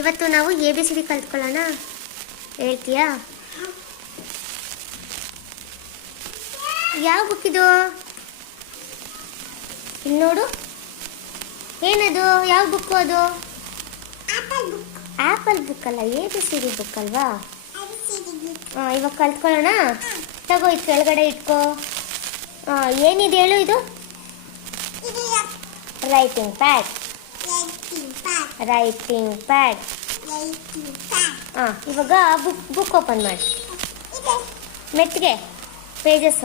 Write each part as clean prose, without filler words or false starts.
ಇವತ್ತು ನಾವು ABCD ಕಲ್ತ್ಕೊಳ್ಳೋಣ. ಹೇಳ್ತೀಯಾ? ಯಾವ ಬುಕ್ ಇದು? ಇಲ್ಲಿ ನೋಡು. ಏನದು? ಯಾವ ಬುಕ್ ಅದು? ಆಪಲ್ ಬುಕ್ ಅಲ್ಲ, ABCD ಬುಕ್ ಅಲ್ವಾ? ಇವಾಗ ಕಲ್ತ್ಕೊಳ್ಳೋಣ. ತಗೋ, ಇದು ಕೆಳಗಡೆ ಇಟ್ಕೋ. ಏನಿದೆ ಹೇಳು ಇದು? Writing pad. Writing pad. ಇವಾಗ ಬುಕ್ ಓಪನ್ ಮಾಡಿ. ಮೆತ್ತಿಗೆ ಪೇಜಸ್.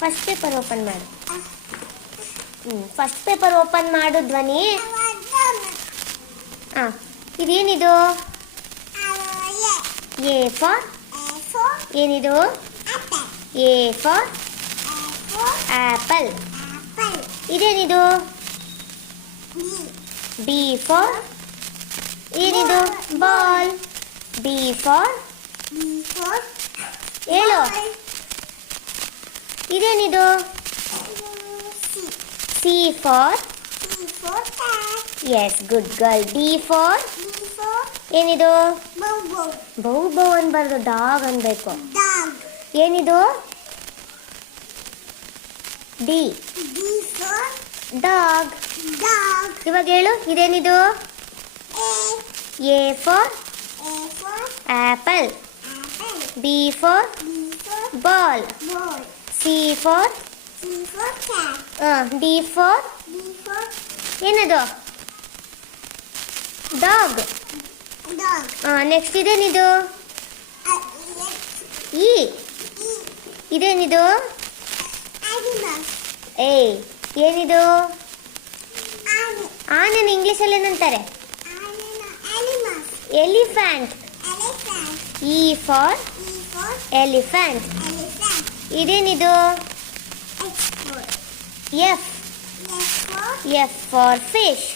ಫಸ್ಟ್ ಪೇಪರ್ ಓಪನ್ ಮಾಡು. ಫಸ್ಟ್ ಪೇಪರ್ ಓಪನ್ ಮಾಡು ಧ್ವನಿ. ಇದೇನಿದು? ಎ ಫಾರ್ ಏನಿದು? A for apple. ಇದೇನಿದು? ಬಿ ಫಾರ್ ಏನಿದು? ಬಾಲ್. ಬಿ ಫಾರ್ ಹೇಳು. ಇದೇನಿದು? C for yes, good girl. D for ಏನಿದು? ಬೌ ಬೌ ಅನ್ಬಾರ್ದು, ಡಾಗ್ ಅನ್ಬೇಕು. ಏನಿದು? D dog. ಇವಾಗ ಹೇಳು, ಇದೇನಿದು? A for apple. B for ball. C for D for ಏನದು? ಡಾಗ್. ನೆಕ್ಸ್ಟ್ ಇದೇನಿದು? ಇ. ಇದೇನಿದು? ಏ ಏನಿದು? ಆನೆನ ಇಂಗ್ಲಿಷಲ್ಲಿ ಏನಂತಾರೆ? ಎಲಿಫೆಂಟ್. E for elephant. ಇದೇನಿದು? ಎಫ್. F for fish.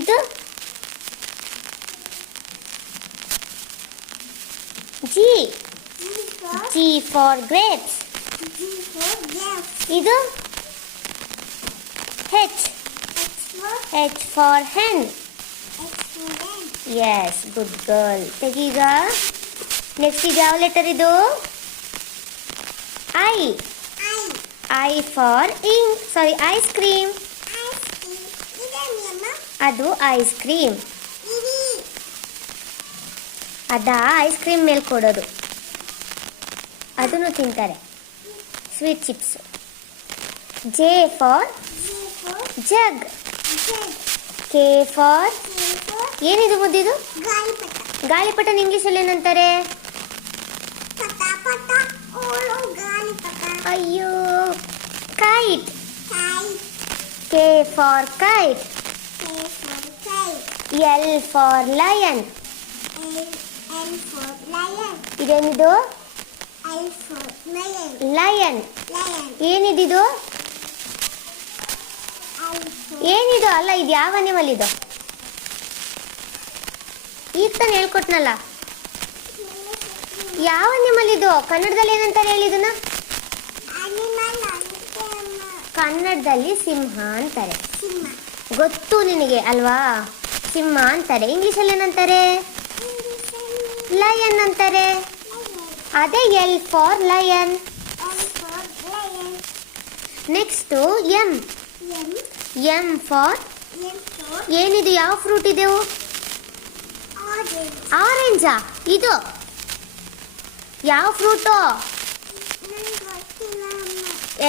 ಇದು ಜಿ. G for grapes. ಇದು H. H for hen. Yes, good girl. ತೆಗೀಗ. ನೆಕ್ಸ್ಟ್ ಇದು ಯಾವ ಲೆಟರ್ ಇದು? I. I for ice cream. ಅದು ಐಸ್ ಕ್ರೀಮ್. ಅದಾ ಐಸ್ ಕ್ರೀಮ್ ಮೇಲೆ ಕೊಡೋದು, ಅದನ್ನು ತಿಂತಾರೆ, sweet chips. J for jug. K for ಏನಿದು ಮುದ್ದಿದು? ಗಾಳಿಪಟನ ಇಂಗ್ಲಿಷಲ್ಲಿ ಏನಂತಾರೆ? ಅಯ್ಯೋ, kite. K for kite. L for lion. ಇದೇನಿದು? ಲಯನ್. ಏನಿದು? ಏನಿದು? ಅಲ್ಲ, ಇದು ಯಾವ ಅನಿಮಲ್ ಇದು? ಈಗ ತಾನು ಹೇಳ್ಕೊಟ್ನಲ್ಲ. ಯಾವ ಅನಿಮಲ್ ಇದು? ಕನ್ನಡದಲ್ಲಿ ಏನಂತಾರೆ ಹೇಳಿದನ? ಕನ್ನಡದಲ್ಲಿ ಸಿಂಹ ಅಂತಾರೆ. ಗೊತ್ತು ನಿನಗೆ ಅಲ್ವಾ? ಸಿಂಹ ಅಂತಾರೆ. ಇಂಗ್ಲಿಷಲ್ಲಿ ಏನಂತಾರೆ? ಲಯನ್ ಅಂತಾರೆ. ಅದೇ L for lion. Next M. M for ಏನಿದು? ಯಾವ ಫ್ರೂಟ್ ಇದೆವು? ಆರೆಂಜಾ? ಇದು ಯಾವ ಫ್ರೂಟು?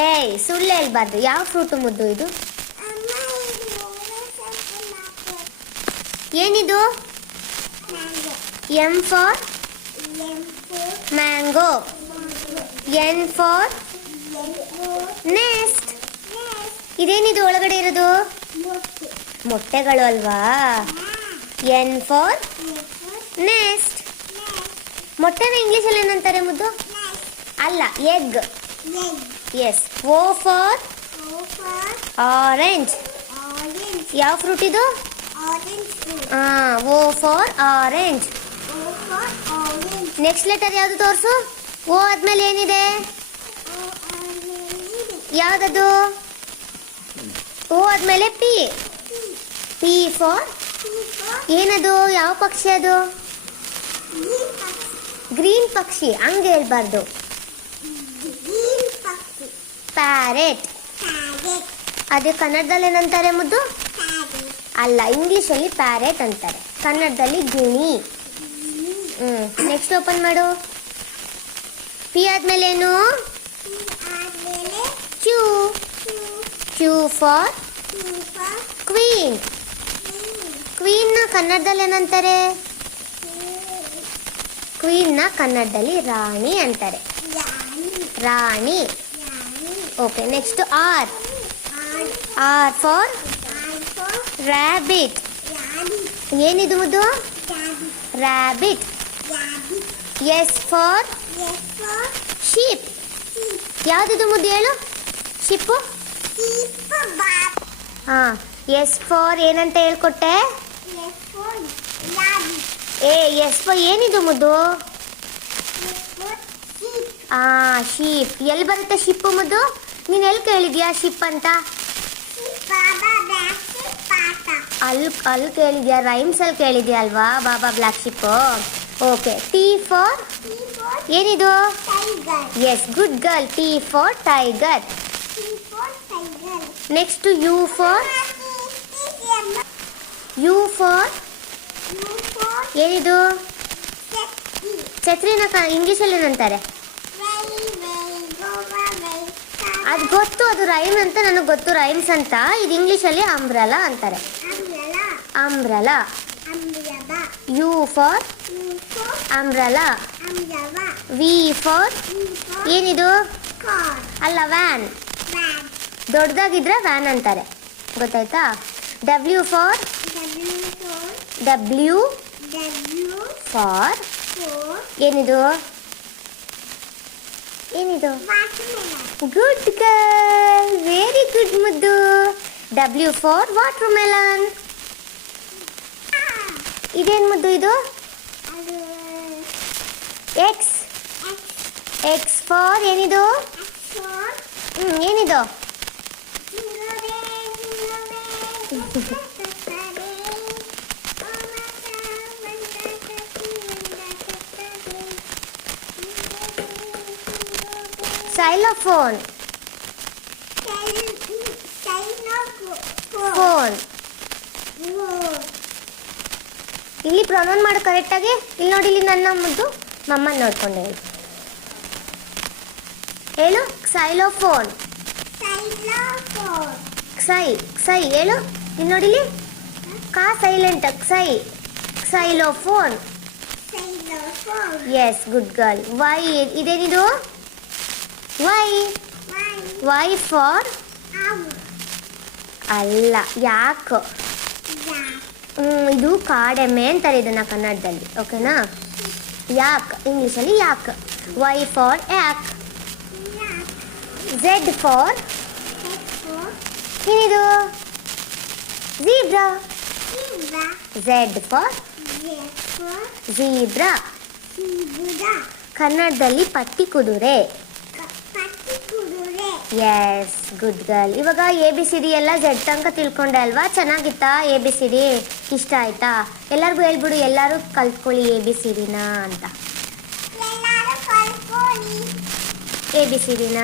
ಏಯ್, ಸುಳ್ಳು ಹೇಳ್ಬಾರ್ದು. ಯಾವ ಫ್ರೂಟು ಮುದ್ದು ಇದು? ಏನಿದು? M for mango. N for nest. ಇದೇನಿದು ಒಳಗಡೆ ಇರೋದು? ಮೊಟ್ಟೆಗಳು ಅಲ್ವಾ? N for next. ಮೊಟ್ಟೆನ ಇಂಗ್ಲಿಷಲ್ಲಿ ಏನಂತಾರೆ ಮುದ್ದು? ಅಲ್ಲ, egg. Yes. O for orange. ಯಾವ ಫ್ರೂಟ್ ಇದು? O for orange. Next letter ಯಾವುದು ತೋರಿಸು? ಓ ಆದ್ಮೇಲೆ ಏನಿದೆ? ಯಾವ್ದದು? ಓ ಆದ್ಮೇಲೆ ಪಿ. P for ಏನದು? ಯಾವ ಪಕ್ಷಿ ಅದು? ಗ್ರೀನ್ ಪಕ್ಷಿ. ಹಂಗೆ ಹೇಳ್ಬಾರ್ದು. ಪ್ಯಾರೆಟ್. ಅದು ಕನ್ನಡದಲ್ಲಿ ಏನಂತಾರೆ ಮುದ್ದು? ಅಲ್ಲ, ಇಂಗ್ಲಿಷಲ್ಲಿ ಪ್ಯಾರೆಟ್ ಅಂತಾರೆ, ಕನ್ನಡದಲ್ಲಿ ಗಿಣಿ. ನೆಕ್ಸ್ಟ್ ಓಪನ್ ಮಾಡು. ಪಿ ಆದ್ಮೇಲೆ ಏನು? Q. Q for queen. Queen ನ ಕನ್ನಡದಲ್ಲಿ ಏನಂತಾರೆ? ಕ್ವೀನ್ ನ ಕನ್ನಡದಲ್ಲಿ ರಾಣಿ ಅಂತಾರೆ. ರಾಣಿ. Okay, next R. R for rabbit. ಏನಿದು ಮುದ್ದು? ರ್ಯಾಬಿಟ್. S for sheep. ಯಾವ್ದಿದು ಮುದ್ದು ಹೇಳು? ಶಿಪ್ಪು. ಹಾ, ಎಸ್ ಫಾರ್ ಏನಂತ ಹೇಳ್ಕೊಟ್ಟೆ? ಎಸ್ ಫಾರ್ ಏನಿದು ಮುದ್ದು? ಶೀಪ್. ಎಲ್ಲಿ ಬರುತ್ತೆ ಶಿಪ್ಪು ಮುದ್ದು? ನೀನ್ ಎಲ್ಲಿ ಕೇಳಿದ್ಯಾ ಶಿಪ್ ಅಂತ? ಅಲ್ಲಿ ಕೇಳಿದ್ಯಾ? ರೈಮ್ಸ್ ಅಲ್ಲಿ ಕೇಳಿದ್ಯಾ ಅಲ್ವಾ? Baa baa black sheep. Okay, T for ಏನಿದು? Yes, good girl. T for tiger. Next U for ಏನಿದು? ಛತ್ರಿನ ಇಂಗ್ಲಿಷಲ್ಲಿ ಏನಂತಾರೆ? ಅದು ಗೊತ್ತು, ಅದು ರೈಮ್ ಅಂತ ನನಗೆ ಗೊತ್ತು, ರೈಮ್ಸ್ ಅಂತ. ಇದು ಇಂಗ್ಲಿಷಲ್ಲಿ ಅಂಬ್ರಲಾ ಅಂತಾರೆ. Umbrella. U for umbrella. V for ಏನಿದು? ಅಲ್ಲ, ವ್ಯಾನ್. ದೊಡ್ಡದಾಗಿದ್ರೆ ವ್ಯಾನ್ ಅಂತಾರೆ, ಗೊತ್ತಾಯ್ತಾ? ಡಬ್ಲ್ಯೂ ಫಾರ್ ಏನಿದು? ಗುಡ್ ಗರ್ಲ್, ವೆರಿ ಗುಡ್ ಮುದ್ದು. W for watermelon. ಇದೇನು ಮುದ್ದು ಇದು? ಎಕ್ಸ್. ಎಕ್ಸ್ ಫಾರ್ ಏನಿದು? ಏನಿದು? ಸೈಲೋಫೋನ್. ಫೋನ್. ಇಲ್ಲಿ ಪ್ರೊನೌನ್ ಮಾಡು ಕರೆಕ್ಟಾಗಿ. ಇಲ್ಲಿ ನೋಡಿ, ಇಲ್ಲಿ ನನ್ನ ಮುದ್ದು ಮಮ್ಮ ನೋಡ್ಕೊಂಡು ಹೇಳು. ಹೇಳು ಸೈಲೋಫೋನ್. ಕ್ಸೈ ಹೇಳು. ಇಲ್ಲಿ ನೋಡಿಲಿ, ಕಾ silent. Xylophone. Yes, good girl. Y ಇದೇನಿದು? ವೈ ಫಾರ್ ಅಲ್ಲ, ಯಾಕ್. ಇದು ಕಾಡೆಮ್ಮೆ ಅಂತಾರೆ ಇದನ್ನ ಕನ್ನಡದಲ್ಲಿ, ಓಕೆನಾ? ಯಾಕ್ ಇಂಗ್ಲಿಷಲ್ಲಿ yak. Y for yak. Z for ಏನಿದು? ಝೀಬ್ರಾ. Z for zebra. ಕನ್ನಡದಲ್ಲಿ ಪಟ್ಟಿ ಕುದುರೆ. Yes, good girl. ಇವಾಗ ABCD ಎಲ್ಲ ಝೆಡ್ ತನಕ ತಿಳ್ಕೊಂಡೆ ಅಲ್ವಾ? ಚೆನ್ನಾಗಿತ್ತಾ ABCD? ಇಷ್ಟ ಆಯ್ತಾ? ಎಲ್ಲರಿಗೂ ಹೇಳ್ಬಿಡು, ಎಲ್ಲರೂ ಕಲ್ತ್ಕೊಳ್ಳಿ ABCDನ ಅಂತ. ABCDನ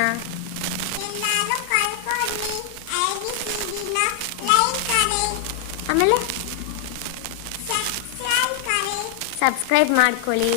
ಆಮೇಲೆ ಸಬ್ಸ್ಕ್ರೈಬ್ ಮಾಡ್ಕೊಳ್ಳಿ.